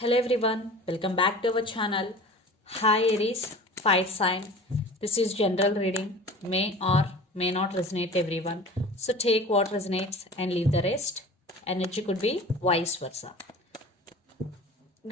Hello everyone, welcome back to our channel. Hi Aries, fire sign. This is general reading, may or may not resonate everyone. So take what resonates and leave the rest. Energy could be vice versa.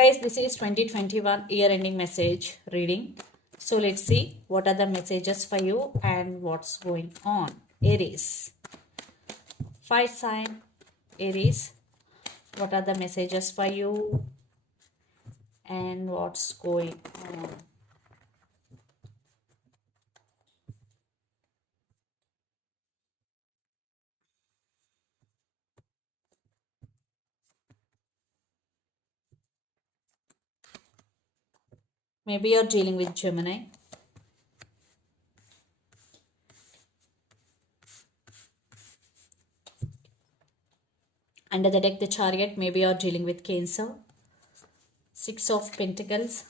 Guys, this is 2021 year ending message reading. So let's see what are the messages for you and what's going on. Aries, fire sign. Aries, what are the messages for you and what's going on? Maybe you're dealing with Gemini. Under the deck, the Chariot. Maybe you're dealing with Cancer. Six of Pentacles,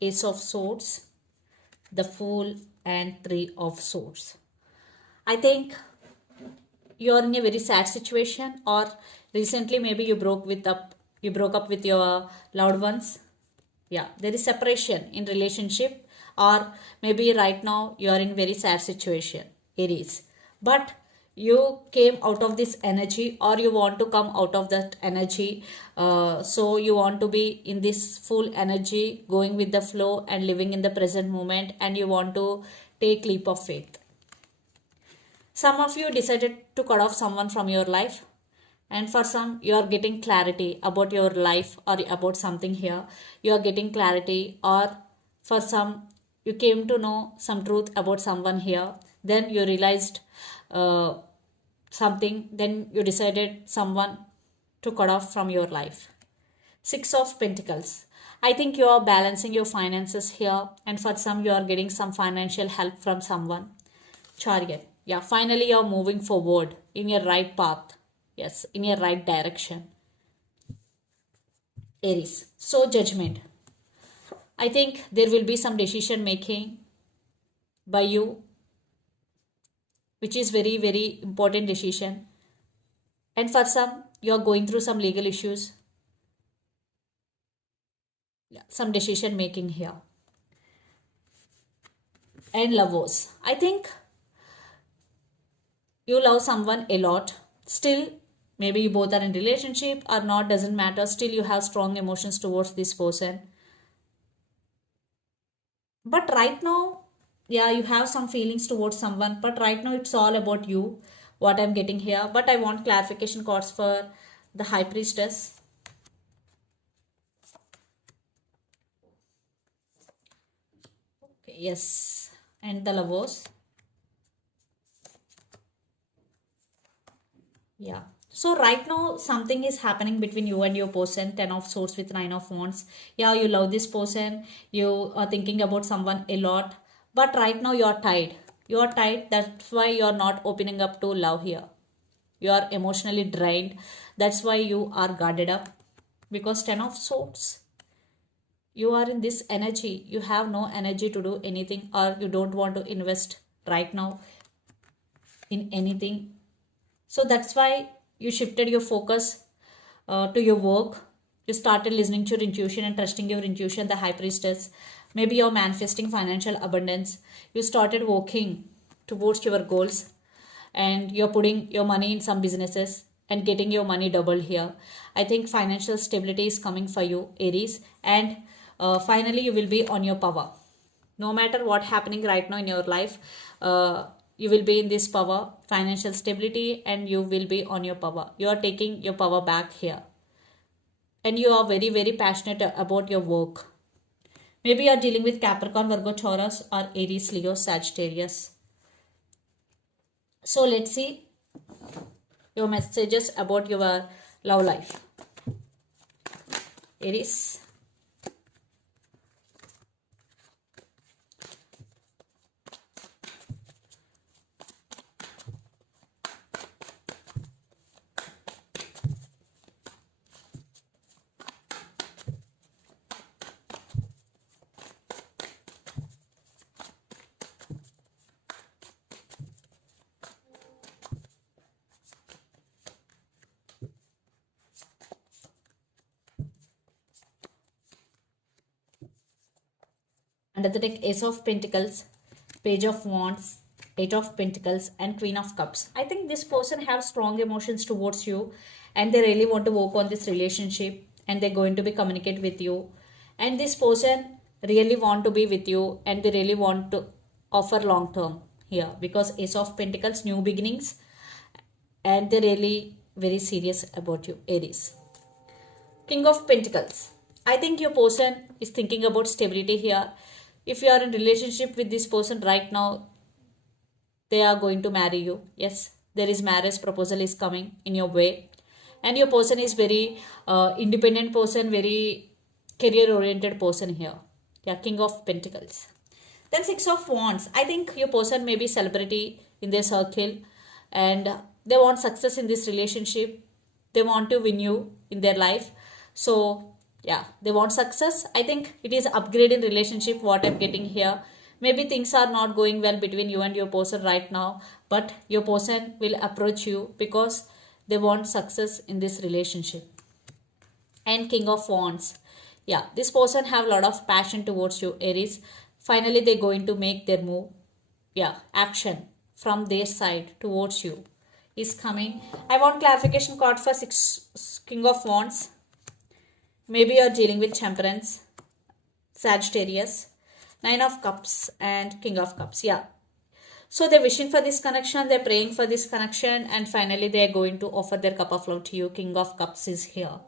Ace of Swords, the Fool, and Three of Swords. I think you're in a very sad situation, or recently maybe you broke up with your loved ones. Yeah, there is separation in relationship, or maybe right now you are in very sad situation, Aries. But you came out of this energy, or you want to come out of that energy. So you want to be in this full energy, going with the flow and living in the present moment, and you want to take leap of faith. Some of you decided to cut off someone from your life, and for some you are getting clarity about your life or about something here. You are getting clarity, or for some you came to know some truth about someone here, then you realized uh, something, then you decided someone to cut off from your life. Six of Pentacles. I think you are balancing your finances here, and for some you are getting some financial help from someone. Chariot. Yeah, finally you're moving forward in your right path. Yes, in your right direction. Aries. So, Judgment. I think there will be some decision making by you, which is very, very important decision. And for some, you're going through some legal issues. Yeah, some decision making here. And Lovers. I think you love someone a lot. Still, maybe you both are in relationship or not, doesn't matter. Still, you have strong emotions towards this person. But right now, yeah, you have some feelings towards someone, but right now it's all about you, what I'm getting here. But I want clarification cards for the High Priestess. Okay, yes, and the Lovers. Yeah. So right now something is happening between you and your person. Ten of Swords with Nine of Wands. Yeah, you love this person. You are thinking about someone a lot. But right now you're tired. You're tired. That's why you're not opening up to love here. You are emotionally drained. That's why you are guarded up. Because Ten of Swords. You are in this energy. You have no energy to do anything, or you don't want to invest right now in anything. So that's why you shifted your focus to your work. You started listening to your intuition and trusting your intuition, the High Priestess. Maybe you're manifesting financial abundance. You started working towards your goals, and you're putting your money in some businesses and getting your money doubled here. I think financial stability is coming for you, Aries, and finally you will be on your power. No matter what happening right now in your life, you will be in this power, financial stability, and you will be on your power. You are taking your power back here, and you are very, very passionate about your work. Maybe you are dealing with Capricorn, Virgo, Taurus, or Aries, Leo, Sagittarius. So let's see your messages about your love life, Aries. Under the deck, Ace of Pentacles, Page of Wands, Eight of Pentacles, and Queen of Cups. I think this person have strong emotions towards you, and they really want to work on this relationship, and they're going to be communicate with you. And this person really want to be with you, and they really want to offer long term here, because Ace of Pentacles, new beginnings, and they're really very serious about you, Aries. King of Pentacles. I think your person is thinking about stability here. If you are in relationship with this person right now, they are going to marry you. Yes, there is marriage proposal is coming in your way. And your person is very independent person, very career oriented person here. Yeah, King of Pentacles. Then Six of Wands. I think your person may be celebrity in their circle, and they want success in this relationship. They want to win you in their life. So yeah, they want success. I think it is upgrade in relationship what I'm getting here. Maybe things are not going well between you and your person right now, but your person will approach you because they want success in this relationship. And King of Wands. Yeah, this person have a lot of passion towards you, Aries. Finally, they're going to make their move. Yeah, action from their side towards you is coming. I want clarification card for King of Wands. Maybe you're dealing with Temperance, Sagittarius, Nine of Cups, and King of Cups. Yeah. So they're wishing for this connection, they're praying for this connection, and finally they're going to offer their cup of love to you. King of Cups is here.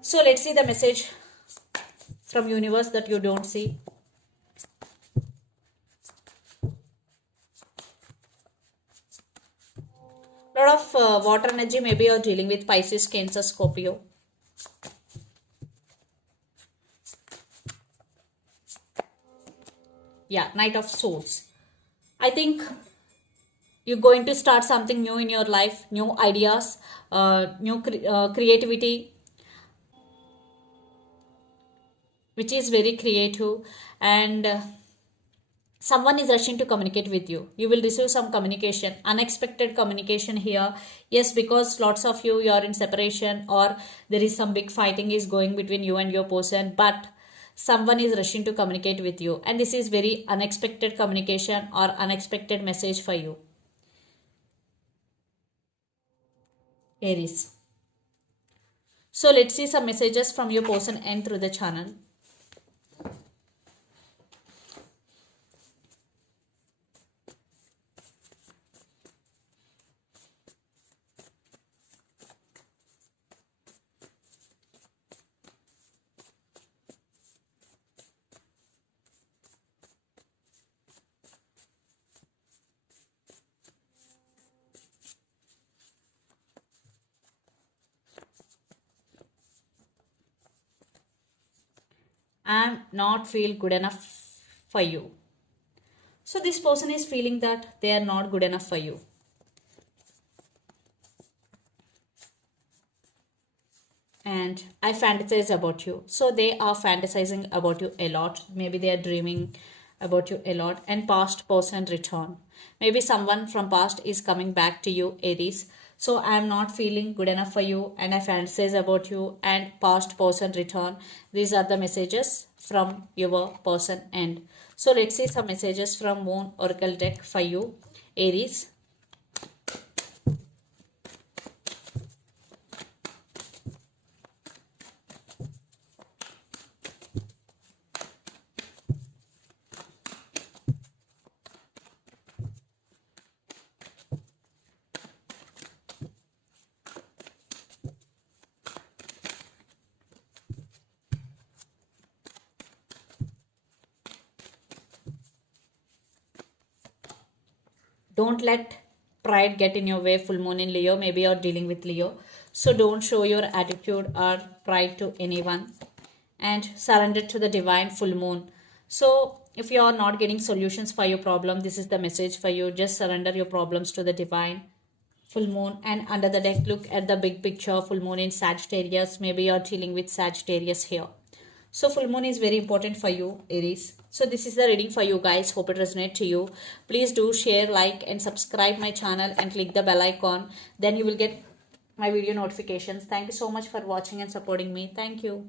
So let's see the message from universe that you don't see. Lot of water energy. Maybe you're dealing with Pisces, Cancer, Scorpio. Yeah, Knight of Swords. I think you're going to start something new in your life, new ideas, new creativity, which is very creative, and someone is rushing to communicate with you. You will receive some communication, unexpected communication here. Yes, because lots of you are in separation, or there is some big fighting is going between you and your person, but someone is rushing to communicate with you, and this is very unexpected communication or unexpected message for you, Aries. So let's see some messages from your person and through the channel. I'm not feel good enough for you. So this person is feeling that they are not good enough for you. And I fantasize about you. So they are fantasizing about you a lot. Maybe they are dreaming about you a lot. And past person return. Maybe someone from past is coming back to you, Aries. So I am not feeling good enough for you, and I fantasize about you, and past person return. These are the messages from your person end. So let's see some messages from Moon Oracle deck for you, Aries. Don't let pride get in your way. Full moon in Leo. Maybe you're dealing with Leo. So don't show your attitude or pride to anyone. And surrender to the divine. Full moon. So if you are not getting solutions for your problem, this is the message for you. Just surrender your problems to the divine. Full moon. And under the deck, look at the big picture. Full moon in Sagittarius. Maybe you're dealing with Sagittarius here. So full moon is very important for you, Aries. So this is the reading for you guys. Hope it resonates to you. Please do share, like, and subscribe my channel and click the bell icon. Then you will get my video notifications. Thank you so much for watching and supporting me. Thank you.